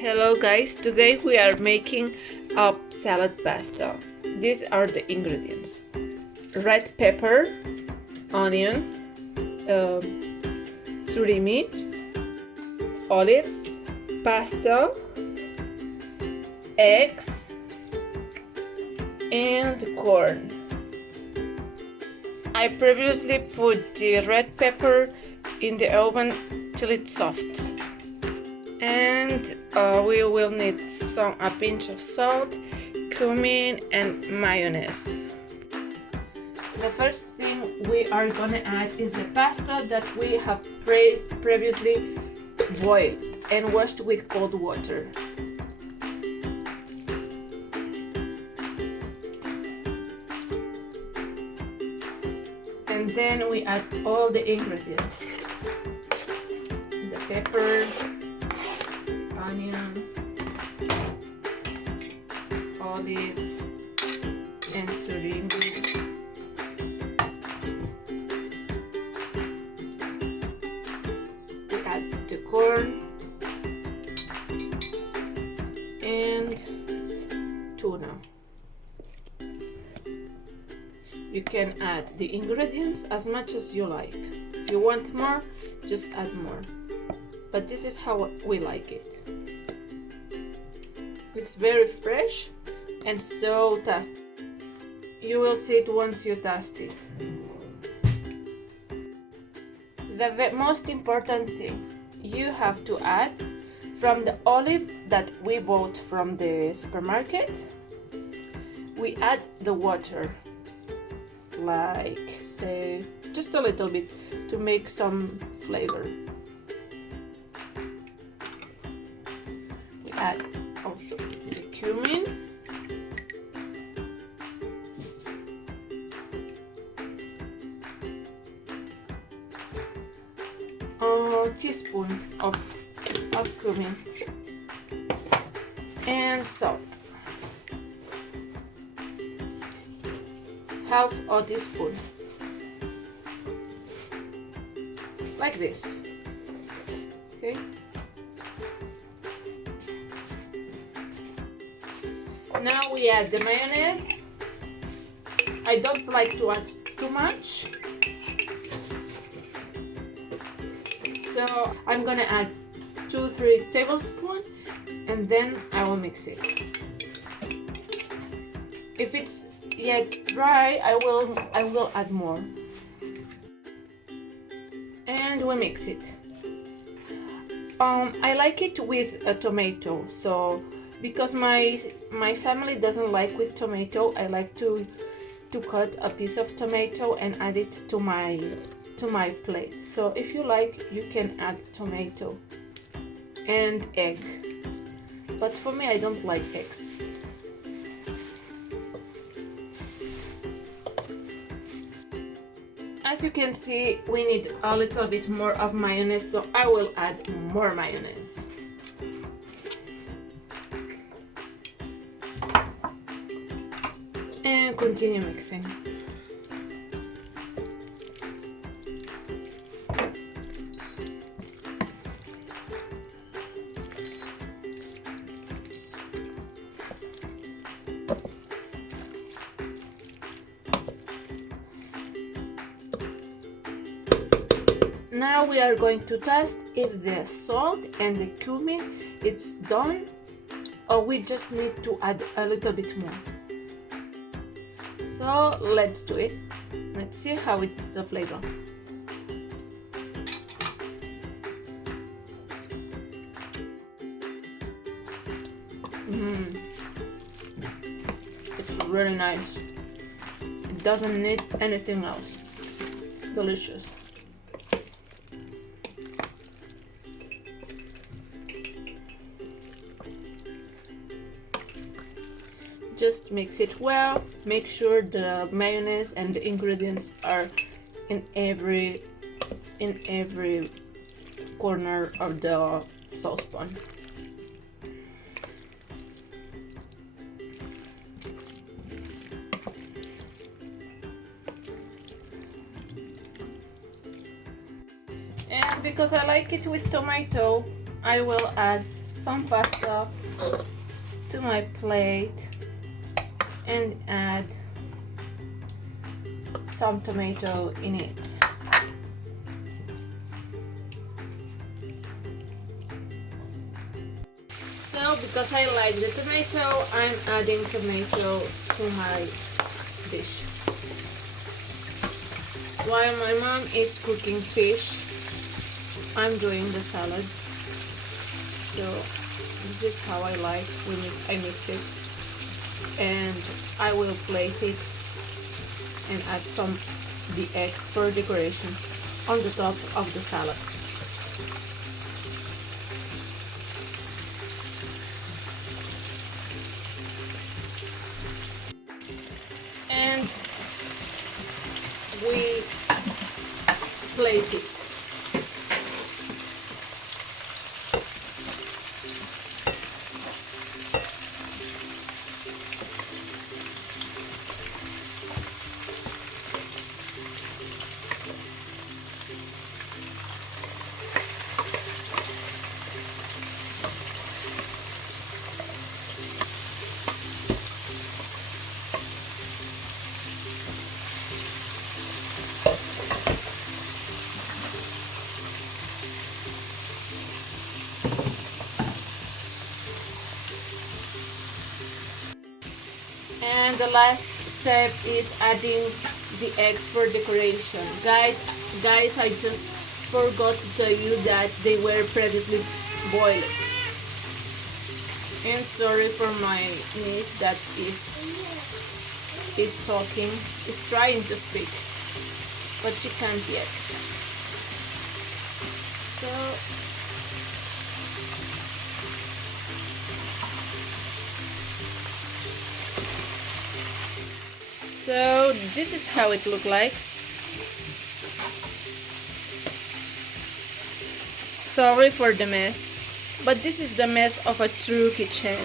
Hello guys, today we are making a salad pasta. These are the ingredients: red pepper, onion, surimi, olives, pasta, eggs, and corn. I previously put the red pepper in the oven till it's soft. And we will need a pinch of salt, cumin, and mayonnaise. The first thing we are gonna add is the pasta that we have previously boiled and washed with cold water. And then we add all the ingredients: the pepper, onion, olives, and surimi. We add the corn and tuna. You can add the ingredients as much as you like. If you want more, just add more. But this is how we like it. It's very fresh and so tasty. You will see it once you taste it. The most important thing you have to add, from the olive that we bought from the supermarket, we add the water, like say just a little bit to make some flavor. We add also the cumin, a teaspoon of cumin, and salt, half a teaspoon, like this. Okay. Now we add the mayonnaise. I don't like to add too much, so I'm gonna add 2-3 tablespoons and then I will mix it. If it's yet dry, I will add more. And we mix it. I like it with a tomato, so because my family doesn't like with tomato, I like to cut a piece of tomato and add it to my plate. So if you like, you can add tomato and egg, but for me, I don't like eggs. As you can see, we need a little bit more of mayonnaise, so I will add more mayonnaise. And continue mixing. Now we are going to test if the salt and the cumin it's done, or we just need to add a little bit more. So let's do it. Let's see how it's the flavor. It's really nice. It doesn't need anything else. Delicious. Just mix it well. Make sure the mayonnaise and the ingredients are in every corner of the saucepan. And because I like it with tomato, I will add some pasta to my plate and add some tomato in it. So because I like the tomato, I'm adding tomato to my dish. While my mom is cooking fish, I'm doing the salad. So this is how I like when I mix it, and I will plate it and add some the eggs for decoration on the top of the salad. And we plate it. And the last step is adding the eggs for decoration. Guys, I just forgot to tell you that they were previously boiled. And sorry for my niece that is talking, is trying to speak, but she can't yet. So this is how it looks like. Sorry for the mess, but this is the mess of a true kitchen.